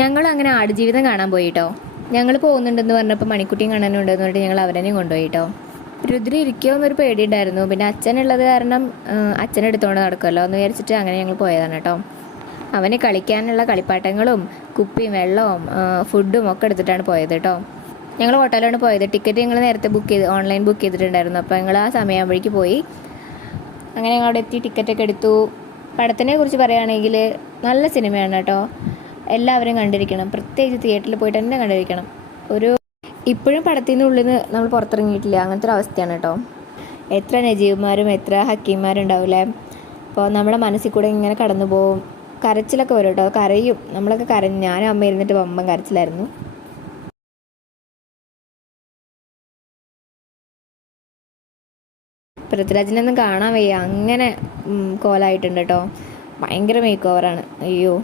ഞങ്ങൾ അങ്ങനെ ആടുജീവിതം കാണാൻ പോയിട്ടോ. ഞങ്ങൾ പോകുന്നുണ്ടെന്ന് പറഞ്ഞപ്പോൾ മണിക്കുട്ടിയും കാണാനുണ്ടെന്ന് പറഞ്ഞിട്ട് ഞങ്ങൾ അവരെയും കൊണ്ടുപോയിട്ടോ. രുദ്ര ഇരിക്കുമെന്നൊരു പേടിയുണ്ടായിരുന്നു. പിന്നെ അച്ഛനുള്ളത് കാരണം അച്ഛനെടുത്തോണ്ട് നടക്കുമല്ലോ എന്ന് വിചാരിച്ചിട്ട് അങ്ങനെ ഞങ്ങൾ പോയതാണ് കേട്ടോ. അവന് കളിക്കാനുള്ള കളിപ്പാട്ടങ്ങളും കുപ്പിയും വെള്ളവും ഫുഡും ഒക്കെ എടുത്തിട്ടാണ് പോയത് കേട്ടോ. ഞങ്ങൾ ഹോട്ടലിലാണ് പോയത്. ടിക്കറ്റ് ഞങ്ങൾ നേരത്തെ ഓൺലൈൻ ബുക്ക് ചെയ്തിട്ടുണ്ടായിരുന്നു. അപ്പോൾ ഞങ്ങൾ ആ സമയമാകുമ്പോഴേക്ക് പോയി. അങ്ങനെ ഞങ്ങൾ അവിടെ എത്തി ടിക്കറ്റൊക്കെ എടുത്തു. പടത്തിനെ കുറിച്ച് പറയുകയാണെങ്കിൽ നല്ല സിനിമയാണ് കേട്ടോ. എല്ലാവരും കണ്ടിരിക്കണം. പ്രത്യേകിച്ച് തിയേറ്ററിൽ പോയിട്ട് തന്നെ കണ്ടിരിക്കണം. ഇപ്പോഴും പടത്തിൽ നിന്ന് ഉള്ളിൽ നിന്ന് നമ്മൾ പുറത്തിറങ്ങിയിട്ടില്ല, അങ്ങനത്തെ ഒരു അവസ്ഥയാണ് കേട്ടോ. എത്ര നജീബ്മാരും എത്ര ഹക്കീംമാരും ഉണ്ടാവില്ലേ. അപ്പോൾ നമ്മുടെ മനസ്സിൽ കൂടെ ഇങ്ങനെ കടന്നു പോകും. കരച്ചിലൊക്കെ വരും കേട്ടോ, കരയും. നമ്മളൊക്കെ കരഞ്ഞു. ഞാനും അമ്മ ഇരുന്നിട്ട് വമ്പൻ കരച്ചിലായിരുന്നു. പൃഥ്വിരാജിനൊന്നും കാണാൻ വയ്യ, അങ്ങനെ കോലായിട്ടുണ്ട് കേട്ടോ. ഭയങ്കര മേക്ക് ഓവറാണ്. അയ്യോ.